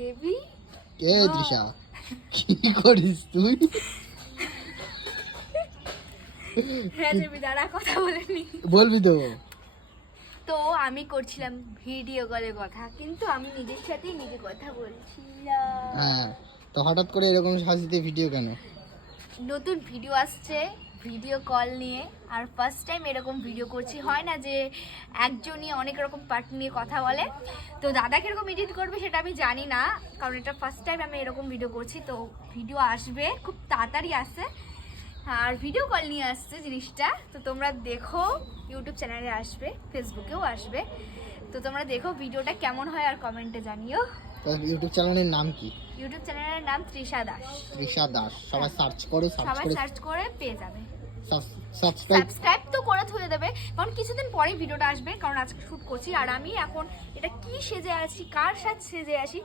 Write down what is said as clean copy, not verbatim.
দেবী কে তৃষা? কি করিস তুই? হ্যাঁ দেবী, দাঁড়া, কথা বলেনি। বলবি তো? তো আমি করছিলাম ভিডিও কলে কথা, কিন্তু আমি নিজের সাথেই নিজে কথা বলছিলাম। হ্যাঁ, তো হঠাৎ করে এরকম সাজিতে ভিডিও কেন? নতুন ভিডিও আসছে ভিডিও কল নিয়ে, আর ফার্স্ট টাইম এরকম ভিডিও করছি। হয় না যে একজনই অনেক রকম পার্ট নিয়ে কথা বলে, তো দাদা কিরকম এডিট করবে সেটা আমি জানি না, কারণ এটা ফার্স্ট টাইম আমি এরকম ভিডিও করছি। তো ভিডিও আসবে খুব তাড়াতাড়ি, আসে আর ভিডিও কল নিয়ে আসছে জিনিসটা। তো তোমরা দেখো, ইউটিউব চ্যানেলে আসবে, ফেসবুকেও আসবে। তো তোমরা দেখো ভিডিওটা কেমন হয় আর কমেন্টে জানিও। ইউটিউব চ্যানেলের নাম কি? ইউটিউব চ্যানেলের নাম তৃষা দাস। তৃষা দাস, সবাই সার্চ করো, সবাই সার্চ করে পেয়ে যাবে। সাবস্ক্রাইব সাবস্ক্রাইব তো করে থুয়ে দেবে, কারণ কিছুদিন পরেই ভিডিওটা আসবে, কারণ আজকে শুট করছি। আর আমি এখন এটা কি সেজে আছি, কার সাথে সেজে আছি